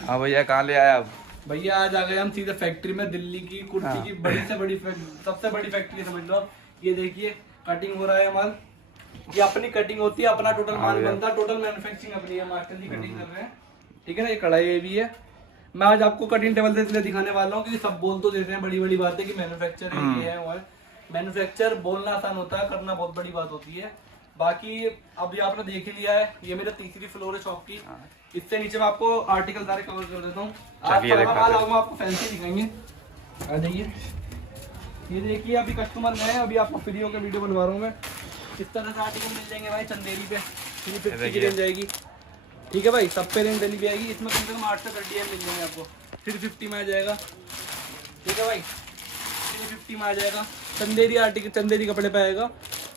हाँ भैया, कहाँ ले आया अब? भैया आज आ गए हम सीधे फैक्ट्री में, दिल्ली की कुर्ती की बड़ी से बड़ी सबसे बड़ी फैक्ट्री समझ लो। ये देखिए कटिंग हो रहा है माल, ये अपनी कटिंग होती है, अपना टोटल माल बनता है, टोटल मैन्युफैक्चरिंग अपनी है, मास्टर जी कटिंग कर रहे हैं। ठीक है ना, ये कढ़ाई ये भी है। मैं आज आपको कटिंग टेबल से इसलिए दिखाने वाला हूँ क्योंकि सब बोल तो देते हैं बड़ी बड़ी बातें कि मैन्युफैक्चर ये है वो है। मैन्युफैक्चर बोलना आसान होता है, करना बहुत बड़ी बात होती है। बाकी अभी आपने देख ही लिया है, ये मेरे तीसरी फ्लोर है शॉप की। इससे नीचे मैं आपको आर्टिकल सारे कवर कर देता हूँ। आज आपको फैंसी दिखाएंगे। आ जाइए, ये देखिए अभी कस्टमर गए, अभी आपको फ्री होकर वीडियो बनवा रहा हूँ मैं। इस तरह से आर्टिकल मिल जाएंगे भाई चंदेरी पे, 350 की रेंज आएगी। ठीक है भाई, सब पे रेंज डली भी आएगी। इसमें कम से कम 8 से 30 मिल जाएंगे आपको। 350 में आ जाएगा। ठीक है भाई, 350 में आ जाएगा। चंदेरी आर्टिकल, चंदेरी कपड़े पे आएगा।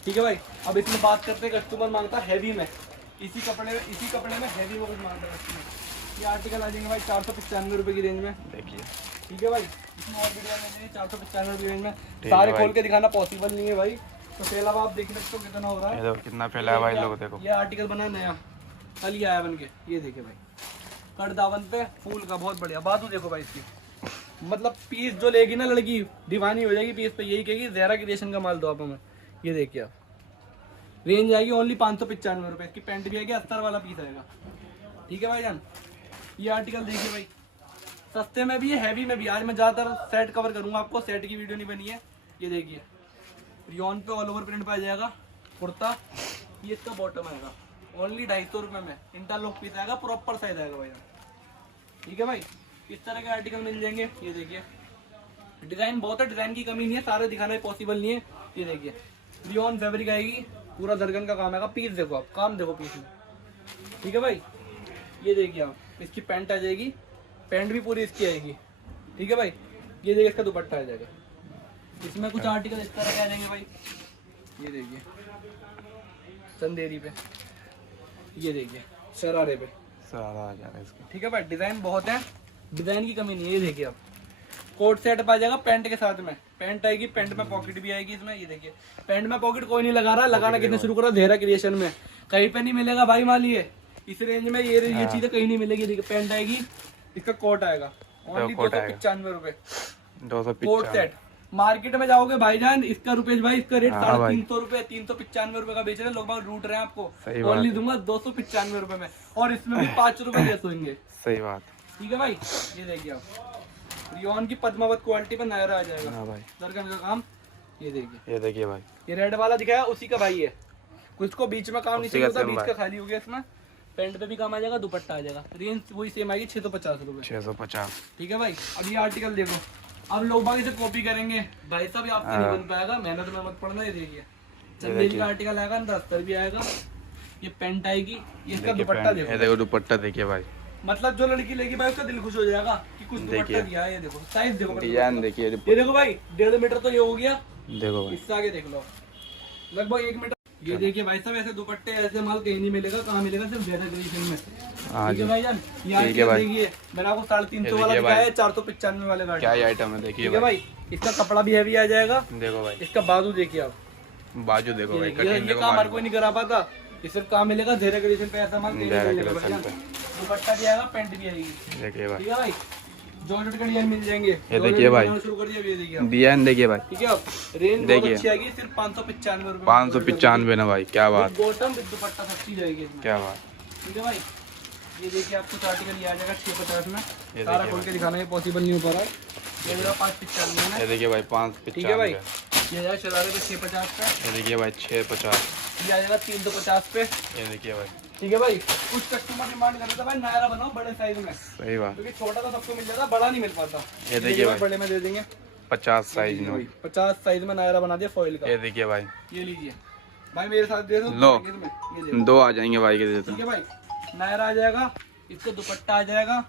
ठीक है भाई, अब इसमें बात करते हैं कस्टमर मांगता हैवी में, इसी कपड़े में हैवी में कुछ मांगता है कस्टमर। ये आर्टिकल आ जाएंगे भाई 495 रुपये की रेंज में। देखिए, ठीक है भाई, इसमें और वीडियो में 495 रुपये की रेंज में। सारे खोल के दिखाना पॉसिबल नहीं है भाई, तो फैला आप देख सकते हो कितना हो रहा है। कितना फैला है भाई, लोग देखो। ये आर्टिकल बना नया, कल ही आया बन के। ये देखिए भाई, कट दावन पे फूल का, बहुत बढ़िया। बाजू देखो भाई इसकी, मतलब पीस जो लेगी ना लड़की दीवानी हो जाएगी पीस पे, यही कहेगी ज़हरा क्रिएशन का माल दो आप हमें। ये देखिए आप, रेंज आएगी ओनली 595 रुपये। इसकी पैंट भी आएगी, अस्तर वाला पीस आएगा। ठीक है भाई जान, ये आर्टिकल देखिए भाई, सस्ते में भी है, हैवी में भी। आज मैं ज़्यादातर सेट कवर करूँगा आपको, सेट की वीडियो नहीं बनी है। ये देखिए, रियॉन पे ऑल ओवर प्रिंट पे आ जाएगा कुर्ता। ये इसका बॉटम आएगा ओनली 250 रुपये में। इंटरलॉक पीस आएगा, प्रॉपर साइज आएगा भाई। ठीक है भाई, इस तरह के आर्टिकल मिल जाएंगे। ये देखिए, डिज़ाइन बहुत है, डिज़ाइन की कमी नहीं है, सारे दिखाना पॉसिबल नहीं है। ये देखिए, रियॉन फैब्रिक आएगी, पूरा दर्जन का काम आएगा। पीस देखो आप, काम देखो पीस में। ठीक है भाई, ये देखिए आप, इसकी पैंट आ जाएगी, पैंट भी पूरी इसकी आएगी। ठीक है भाई, ये देखिए इसका दुपट्टा आ जाएगा। इसमें कुछ आर्टिकल इस तरह के आ जाएंगे भाई। ये देखिए चंदेरी पे, ये देखिए शरारे पे सारा आ जाएगा इसका। ठीक है भाई, डिजाइन बहुत है, डिजाइन की कमी नहीं है। ये देखिए आप, कोट सेट आ जाएगा पैंट के साथ में। पैंट आएगी, पैंट में पॉकेट भी आएगी इसमें। ये देखिए, पैंट में पॉकेट कोई नहीं लगा रहा, लगाना कितने शुरू करा ज़हरा क्रिएशन में, कहीं पे नहीं मिलेगा भाई माल। ये इस रेंज में ये चीजें कहीं नहीं मिलेगी। देखिए पैंट आएगी, इसका कोट आएगा ओनली 295 रुपए। 295 कोट सेट मार्केट में जाओगे भाईजान, इसका रुपीज भाई, इसका रेट 350 रुपए, 395 रुपए का बेच रहे हैं लोग, लूट रहे हैं आपको। ओनली दूंगा 295 रुपए में, और इसमें भी 5 रुपए लेस होंगे। सही बात। ठीक है भाई, ये देखिए आप, रियॉन की पद्मावत क्वालिटी पर नायरा आ जाएगा। हाँ भाई, दरगन का काम। ये देखिए भाई, ये रेड वाला दिखाया उसी का भाई है, कुछ को बीच में काम नहीं चाहिए होता, बीच का खाली हो गया। इसमें पैंट पे भी काम आ जाएगा, दुपट्टा आ जाएगा। रेंज वही सेम आएगी 650 रुपए। 650। ठीक है भाई, अब ये आर्टिकल देखो, अब लोग बाकी से कॉपी करेंगे भाई साहब, आपसे नहीं बन पाएगा, मेहनत में मत पड़ना। ये देखिए, चंदेरी का आर्टिकल आएगा, अंदर अस्तर भी आएगा, ये पैंट आएगी, ये इसका दुपट्टा देखो। ये देखो दुपट्टा देखिए भाई, मतलब जो लड़की लेगी भाई उसका दिल खुश हो जाएगा कि कुछ दुपट्टा दिया है। ये देखो साइज देखो, डिजाइन देखिए, ये देखो भाई 1.5 मीटर तो ये हो गया। देखो भाई, इससे आगे देख लो, लगभग 1 मीटर। ये देखिए भाई साहब, ऐसे दुपट्टे ऐसे माल कहीं नहीं मिलेगा, कहाँ मिलेगा, सिर्फ ज़हरा क्रिएशन में। ठीक है भाई जान, ये आइटम देखिए, मैंने आपको 350 वाला दिखाया है, 495 वाले का क्या आइटम है देखिए। ठीक है भाई, इसका कपड़ा भी हैवी आ जाएगा। देखो भाई, इसका बाजू देखिए आप, बाजू देखो भाई, ये काम हर कोई नहीं करा पाता, ये सिर्फ काम मिलेगा ज़हरा क्रिएशन पे, ऐसा माल कहीं नहीं मिलेगा भाई जान। दुपट्टा भी आएगा, पैंट भी आएगी। देखिए भाई, ठीक है भाई, जॉर्जेट के डिजाइन मिल जाएंगे। ये देखिए भाई, शुरू कर दिया, ये देखिए डिजाइन देखिए भाई। ठीक है, अब रेंज बहुत अच्छी आएगी, सिर्फ 595 रुपए। 595 ना भाई, क्या बात, बॉटम विद दुपट्टा सब चीज आएगी इसमें। क्या बात। ठीक है भाई, ये देखिए आपको आर्टिकल ये आ जाएगा 650 में। सारा खोल के दिखाना पॉसिबल नहीं हो पा रहा है। ये जाएगा 595 में। ये देखिए भाई 595। ठीक है भाई, ये जाएगा शरारे पे 650 पे। ये देखिए भाई 650। ये आ जाएगा 350 पे। ये देखिए भाई, ठीक है भाई, कुछ कस्टमर डिमांड कर रहे थे भाई नायरा बनाओ बड़े साइज में। सही बात, क्योंकि छोटा तो सबको मिल जाता, बड़ा नहीं मिल पाता। ये देखिए भाई, बड़े में दे देंगे 50 साइज में, 50 साइज में नायरा बना दिया फॉइल का। ये देखिए भाई, ये लीजिए भाई, मेरे साथ दे दो, लो ये देखो। 2 आ जाएंगे भाई के देते। ठीक है भाई, नायरा आ जाएगा, इसका दुपट्टा आ जाएगा,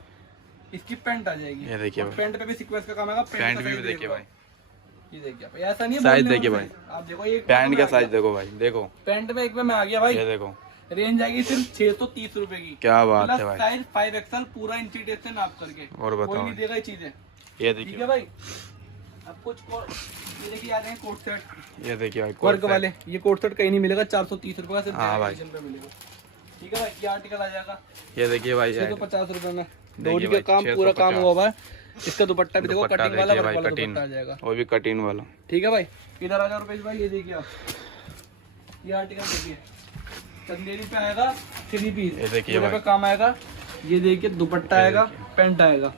इसकी पैंट आ जाएगी। ये देखिए भाई, पैंट पे भी सीक्वेंस का काम आएगा। पैंट भी देखिए भाई, ये देखिए भाई, ऐसा नहीं है साइज बोलने देखिए में भाई, आप देखो, ये पैंट का साइज देखो भाई, देखो पैंट में एक में आ गया भाई। ये देखो, रेंज आएगी सिर्फ 630 रुपए की। क्या बात है भाई, साइज 5XL पूरा इंची टेप से नाप करके, और कोई बताओ नहीं देगा ये चीजें। ये ठीक देखिए है भाई, अब कुछ ये देखिए आ रहे हैं कोट सेट, ये देखिए भाई, वर्क वाले। ये कोट सेट कहीं नहीं मिलेगा, 430 रुपए का सिर्फ हाँ भाई, पे मिलेगा। ठीक है भाई, ये आर्टिकल आ जाएगा, ये देखिए भाई 650 रुपए में। डोरी का काम पूरा काम हुआ हुआ है। इसका दुपट्टा भी देखो कटिंग वाला वर्क वाला दुपट्टा आ जाएगा, वो भी कटिंग वाला। ठीक है भाई। इधर आ जाओ रुपेश भाई, ये देखिए आप, ये आर्टिकल देखिए चंदेरी पे आएगा 3 पीस, ये देखिए पे काम आएगा। ये देखिए दुपट्टा आएगा, पैंट आएगा,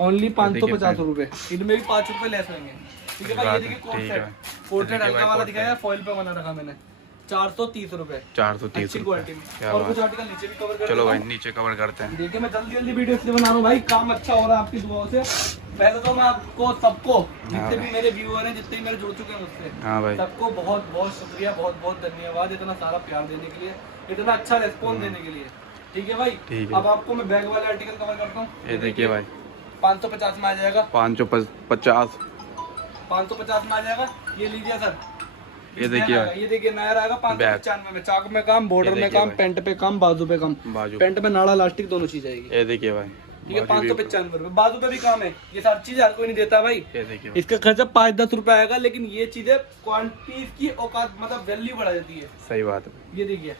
ओनली 550 रुपए। इनमें भी 5 रुपए लेस होंगे, ठीक है भाई। ये देखिए कोट सेट हल्का वाला दिखाया, फॉइल पे बना रखा मैंने, 430 रुपए, 430 क्वालिटी में। और कुछ आर्टिकल नीचे भी कवर कर, चलो भाई नीचे कवर करते हैं। देखिए मैं जल्दी वीडियो इसलिए बना रहा हूँ भाई, काम अच्छा हो रहा है आपकी दुआओं से। पहले तो मैं आपको सबको, जितने भी मेरे व्यूअर हैं, जितने भी मेरे जुड़ चुके हैं मुझसे, हाँ भाई, सबको बहुत बहुत शुक्रिया, बहुत बहुत धन्यवाद इतना सारा प्यार देने के लिए, इतना अच्छा रेस्पॉन्स देने के लिए, ठीक है भाई। ठीक है। अब आपको मैं बैग वाले आर्टिकल कवर करता हूँ। ये देखिए भाई 550 में आ जाएगा, 550 में आ जाएगा। ये लीजिए सर, ये देखिए, ये देखिए नया आएगा 595 में, चाक में काम, बॉर्डर में काम, पेंट पे काम, बाजू पे काम, पेंट पे नाड़ा इलास्टिक दोनों चीज आएगी। ये देखिए भाई, ठीक है 595 रुपए, बाजू पे भी काम है। ये सारी चीज हर कोई नहीं देता भाई, ये देखिए इसका खर्चा 5-10 रुपए आएगा, लेकिन ये चीजें क्वांटिटी की औकात मतलब वैल्यू बढ़ा देती है। सही बात है। ये देखिए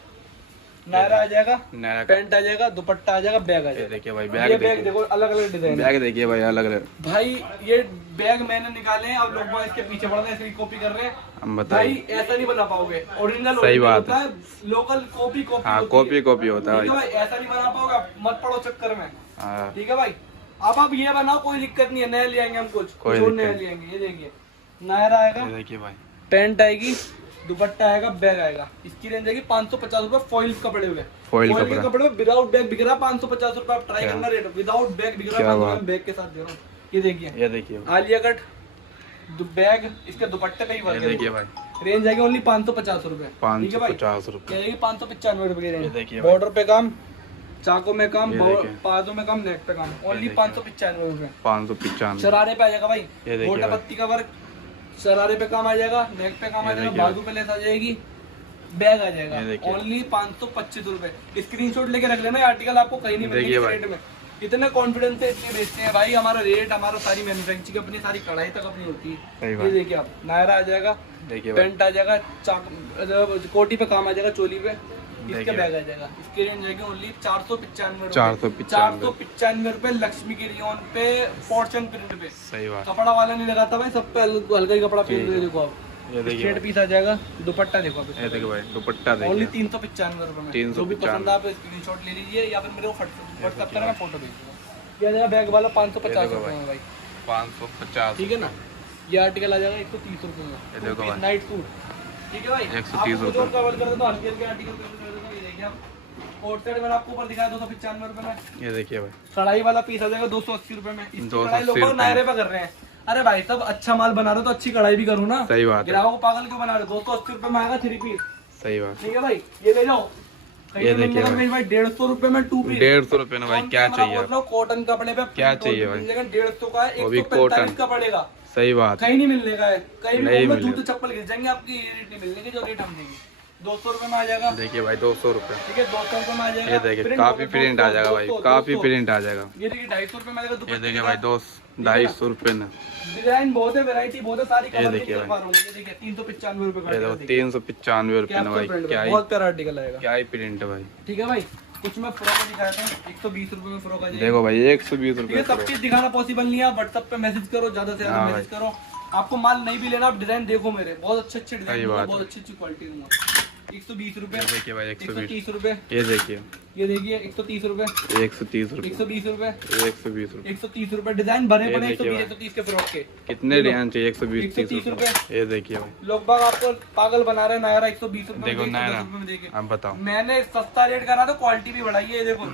नायरा आ जाएगा, नया पेंट आ जाएगा, दुपट्टा आ जाएगा, बैग आ ये जाएगा। देखिए भाई, ये बैग देखो अलग अलग डिजाइन, बैग देखिए भाई अलग अलग। भाई ये बैग मैंने निकाले हैं, अब लोग इसके पीछे पड़ रहे हैं, इसकी कॉपी कर रहे हैं। हम बताइए, भाई ऐसा नहीं बना पाओगे, ओरिजिनल सही बात होता है, लोकल कॉपी हाँ कॉपी होता है भाई, ऐसा नहीं बना पाओगे, मत पड़ो चक्कर में, हाँ। ठीक है भाई। अब आप ये बनाओ, कोई दिक्कत नहीं है, नया ले आएंगे हम, कुछ नया ले आएंगे। ये देखिए नायरा आएगा, ये देखिए भाई, पैंट आएगी, दुपट्टा आएगा, बैग आएगा। इसकी रेंज आएगी 550 रुपए, फॉइल कपड़े हुए, फॉइल के कपड़े में विदाउट बैग बिक रहा 550 रुपए। आप ट्राई करना, रेट विदाउट बैग बिक रहा है, बैग के साथ दे रहा हूँ। ये देखिए आलिया कट बैग, इसके दुपट्टे पे ही वर्क है। देखिए भाई, रेंज आएगी ओनली 550 रुपए, 550 रुपए, 595 रुपए की रेंज। बॉर्डर पे काम, चाकों में काम, बाजू में काम, नेक पे काम, ओनली 595 रुपए, 595। शरारे पे आ जाएगा भाई, गोटा पत्ती का वर्क, शरारे पे काम आ जाएगा, नेक पे काम आ जाएगा, बाजू पे लेस आ जाएगी, बैग आ जाएगा, ओनली 525 रुपए। स्क्रीनशॉट लेके रख लेना, आर्टिकल आपको कहीं नहीं मिलेगा रेट में। इतने कॉन्फिडेंस से इसलिए बेचते हैं भाई, हमारा रेट, हमारा सारी मैन्युफैक्चरिंग अपनी, सारी कढ़ाई तक अपनी होती है। ये देखिए आप, नायरा आ जाएगा, पेंट आ जाएगा, कोटी पे काम आ जाएगा, चोली पे इसका बैग आ जाएगा। इसकी रेंज जाएगी ओनली 495 रुपए, लक्ष्मी के रियोन पे, पोर्शन प्रिंट पे। सही बात, कपड़ा वाला नहीं लगाता भाई, सब पे हल्का ही कपड़ा प्रिंट है। देखो आप, ये देखिए 6 पीस आ जाएगा, दुपट्टा देखो आप, ये देखो भाई दुपट्टा देखिए, ओनली 395 रुपए में। जो भी पसंद आप स्क्रीनशॉट ले लीजिए, या फिर मेरे को व्हाट्सएप करना, मैं फोटो भेज दूंगा। ये जाएगा बैग वाला 550 रुपए में भाई, 550, ठीक है ना। ये आर्टिकल आ जाएगा 130 रुपए में, देखो भाई नाइट सूट, ठीक है भाई। 130 रुपए कवर कर दो, हल्के हल्के आर्टिकल कर दो। ये देखिए आप, कोट सेट मैंने आपको ऊपर दिखाया 295 रुपए में। ये देखिए भाई, कढ़ाई वाला पीस आ जाएगा 280 रुपए में। इसकी 280 कढ़ाई लोग नायरे पे कर रहे हैं। अरे भाई सब अच्छा माल बना रहे हो तो अच्छी कढ़ाई भी करो ना, सही बात है। ग्राहकों को पागल क्यों बना रहे हो। 280 रुपए में आएगा 3 पीस, सही बात, ठीक है भाई। ये ले जाओ, ये देखिए भाई 150 रुपए में 2 पीस, 150 रुपए ना भाई, क्या चाहिए, कॉटन कपड़े पे क्या चाहिए भाई, 150 का है, वो भी 145 का पड़ेगा। सही बात, कहीं नहीं मिलने का है, कहीं नहीं भी जूते चप्पल गिर जाएंगे, आपकी ये रेट नहीं मिलने की जो रेट हम देंगे। 200 रुपए में आ जाएगा, देखिए भाई 200 रुपए, ठीक है 200 रुपए में आ जाएगा। ये देखिए काफी प्रिंट आ जाएगा भाई, काफी प्रिंट आ जाएगा। ये देखिए 250 रुपए में आ जाएगा। ये देखिए भाई 250 रुपए ना, डिजाइन बहुत है, वैरायटी बहुत है, सारी कलर देखिए भाई, ये देखिए 395 रुपए का, ये देखो 395 रुपए ना भाई, क्या ही बहुत प्यारा आर्टिकल आएगा, क्या ही प्रिंट है भाई, ठीक है भाई। कुछ मैं फ्रॉक दिखाता हूँ, 120 रुपए में फ्रॉक आ जाएगा। देखो भाई 120 रुपए, सब चीज दिखाना पॉसिबल नहीं है। व्हाट्सएप पे मैसेज करो, ज्यादा से ज्यादा मैसेज करो। आपको माल नहीं भी लेना, आप डिजाइन देखो मेरे, बहुत अच्छे अच्छे डिजाइन, बहुत अच्छी अच्छी क्वालिटी दूंगा। 120 रुपए, देखिए भाई 130 रुपए, ये देखिए 130 रुपए, 130 रुपए, 120 रुपए, 120 रुपए, 130 रुपए। डिजाइन भरे पड़े 120 के फ्रॉक के। कितने डिजाइन चाहिए? 120 रुपए। ये देखिए भाई, लोग बाग आपको पागल बना रहे हैं। नायरा 120 रुपए, देखो नायरा, देखिए आप बताओ। मैंने सस्ता रेट करा तो क्वालिटी भी बढ़ाई है। देखो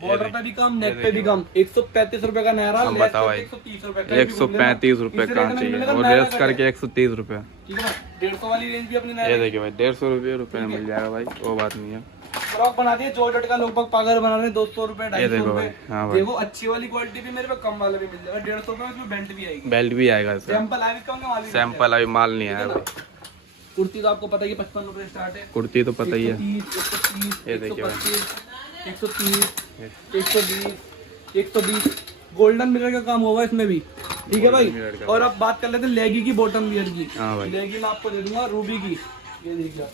बॉर्डर पे भी कम, नेक पे भी कम। 135 रुपए का नायरा, बताओ भाई 130 रुपए, 135 रुपए कहाँ चाहिए, और लेस करके 130 रुपए, ठीक है। 150 वाली रेंज भी अपनी नायरा। ये देखिए भाई 150 रुपए में मिल जाएगा भाई, वो बात नहीं है। फ्रॉक बना दिए जॉर्जेट का, लोग बाग पागल बना रहे हैं। 200 रुपए, 250 रुपए। हाँ भाई, देखो अच्छी वाली क्वालिटी भी मेरे पे, कम वाला भी मिल जाएगा। 150 रुपए में इसमें बेल्ट भी आएगी, बेल्ट भी आएगा। सैंपल आए भी, सैंपल अभी माल नहीं आया भाई। कुर्ती तो आपको पता है कि 55 रुपए स्टार्ट है। कुर्ती तो पता ही है। 130, ये देखिए 130, 120, 120। गोल्डन मिरर का काम होगा इसमें भी, ठीक है भाई। और अब बात कर लेते हैं लेगी की, बॉटम वियर की। लेगी मैं आपको दे दूंगा रूबी की, ये देखिए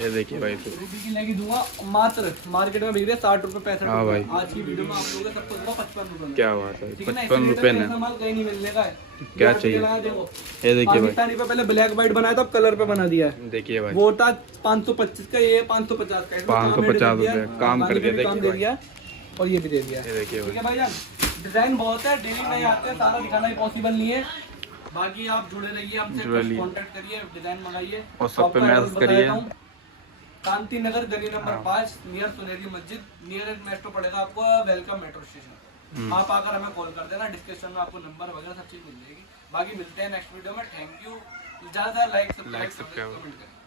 ये देखिए भाई तो रूबी की लेगी दूंगा मात्र, मार्केट में बिक रही है 60 रुपए 65 हाँ रुपए। भाई। आज की वीडियो में आप लोगों को सबको दूंगा 55 रुपए में। क्या बात है, ठीक है ना, 55 इसी रुपए रेट में में। ऐसा माल कहीं नहीं मिलने का है। क्या ये चाहिए? लगा देखो, ये देखिए भाई, पाकिस्तानी पे पहले ब्लैक व्हाइट बनाया था, अब कलर पे बना दिया है। देखिए भाई वो था 525 का, ये 550 का। इसमें 550 रुपए काम कर दिया, काम देखिए दे दिया और ये भी दे दिया। ये देखिए ठीक भाई। है भाईजान, डिजाइन बहुत है, डेली नहीं आते हैं, सारा दिखाना ही पॉसिबल नहीं है। बाकी आप जुड़े रहिए हमसे, जुड़े रहिए। कांटेक्ट करिए, डिजाइन मंगाइए और सब पे मैसेज करिए। कांति नगर गली नंबर 5 नियर सुनेरी मस्जिद, नियर मेट्रो पड़ेगा आपको, वेलकम मेट्रो स्टेशन। आप आकर हमें कॉल कर देना, डिस्क्रिप्शन में आपको नंबर वगैरह सब चीज मिल जाएगी। बाकी मिलते हैं नेक्स्ट वीडियो में। Thank you. ज्यादा लाइक सब्सक्राइब कमेंट करें।